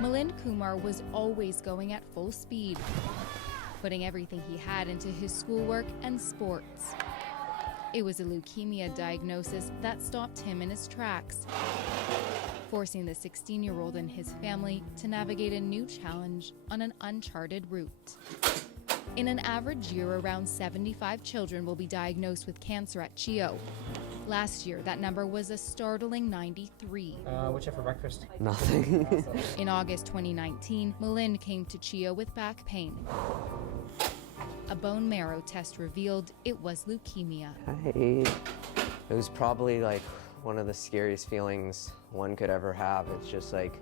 Milind Kumar was always going at full speed, putting everything he had into his schoolwork and sports. It was a leukemia diagnosis that stopped him in his tracks, forcing the 16-year-old and his family to navigate a new challenge on an uncharted route. In an average year, around 75 children will be diagnosed with cancer at CHEO. Last year, that number was a startling 93. What's you have for breakfast? Nothing. In August 2019, Milind came to CHEO with back pain. A bone marrow test revealed it was leukemia. It was probably like one of the scariest feelings one could ever have. It's just like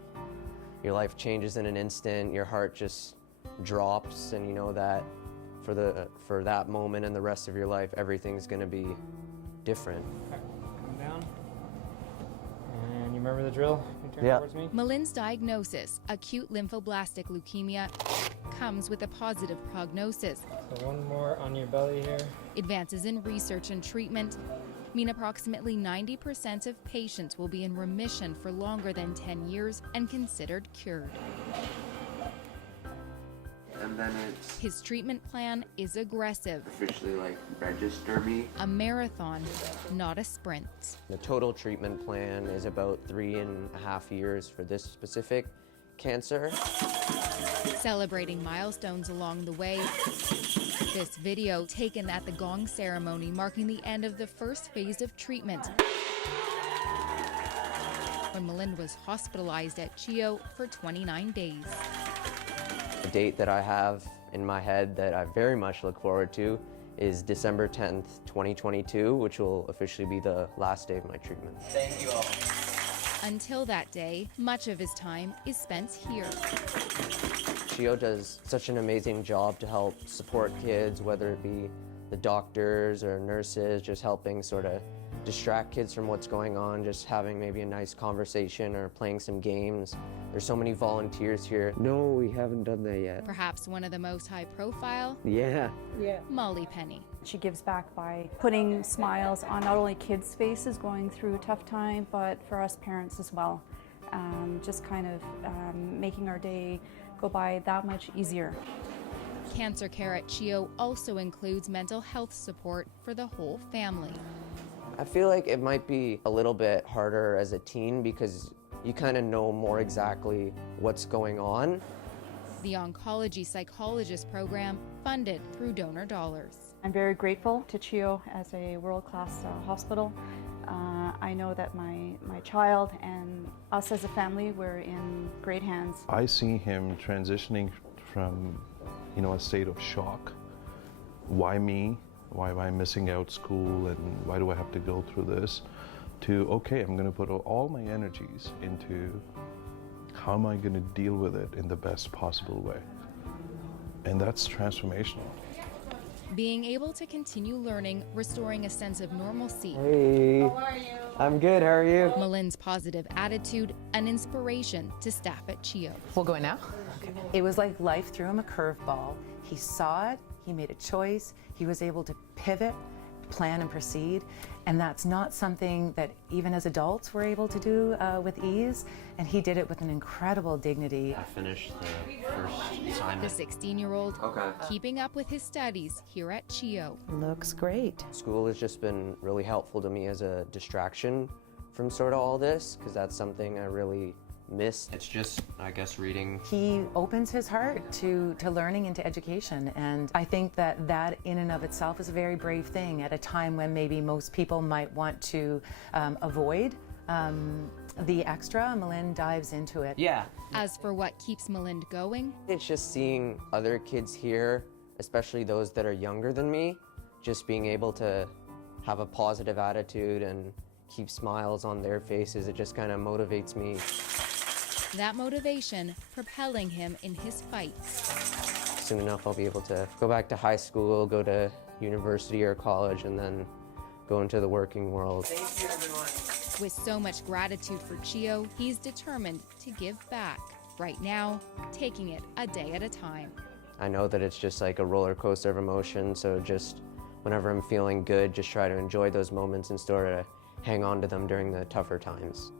your life changes in an instant, your heart just drops, and you know that for that moment and the rest of your life, everything's gonna be different. Okay, come down. And you remember the drill? You turn Yeah. towards me. Milind's diagnosis, acute lymphoblastic leukemia, comes with a positive prognosis. So one more on your belly here. Advances in research and treatment mean approximately 90% of patients will be in remission for longer than 10 years and considered cured. And then it's His treatment plan is aggressive, officially like register me. a marathon, not a sprint. The total treatment plan is about 3.5 years for this specific cancer. Celebrating milestones along the way. This video taken at the gong ceremony marking the end of the first phase of treatment, when Milind was hospitalized at CHEO for 29 days. The date that I have in my head that I very much look forward to is December 10th, 2022, which will officially be the last day of my treatment. Thank you all. Until that day, much of his time is spent here. CHEO does such an amazing job to help support kids, whether it be the doctors or nurses, just helping sort of distract kids from what's going on, just having maybe a nice conversation or playing some games. There's so many volunteers here. No, we haven't done that yet. Perhaps one of the most high profile, Yeah. Molly Penny. She gives back by putting smiles on not only kids' faces going through a tough time, but for us parents as well. Just kind of making our day go by that much easier. Cancer care at CHEO also includes mental health support for the whole family. I feel like it might be a little bit harder as a teen because you kind of know more exactly what's going on. The oncology psychologist program funded through donor dollars. I'm very grateful to CHEO as a world-class hospital. I know that my child and us as a family, we're in great hands. I see him transitioning from, a state of shock. Why me? Why am I missing out school and why do I have to go through this? To, okay, I'm going to put all my energies into how am I going to deal with it in the best possible way. And that's transformational. Being able to continue learning, restoring a sense of normalcy. Hey. How are you? I'm good, how are you? Milind's positive attitude, an inspiration to staff at CHEO. We'll go in now. Okay. It was like life threw him a curveball. He saw it, he made a choice, he was able to pivot, plan and proceed, and that's not something that even as adults we're able to do with ease, and he did it with an incredible dignity. I finished the first assignment. The 16-year-old Okay. keeping up with his studies here at CHEO. Looks great. School has just been really helpful to me as a distraction from sort of all this, because that's something I really miss. It's just, I guess, reading. He opens his heart to learning and to education, and I think that in and of itself is a very brave thing at a time when maybe most people might want to avoid the extra. Milind dives into it. Yeah. As for what keeps Milind going, It's just seeing other kids here, especially those that are younger than me, just being able to have a positive attitude and keep smiles on their faces. It just kind of motivates me. that motivation propelling him in his fight. Soon enough, I'll be able to go back to high school, go to university or college, and then go into the working world. Thank you, everyone. With so much gratitude for CHEO, he's determined to give back. Right now, taking it a day at a time. I know that it's just like a roller coaster of emotion, so just whenever I'm feeling good, just try to enjoy those moments and sort of hang on to them during the tougher times.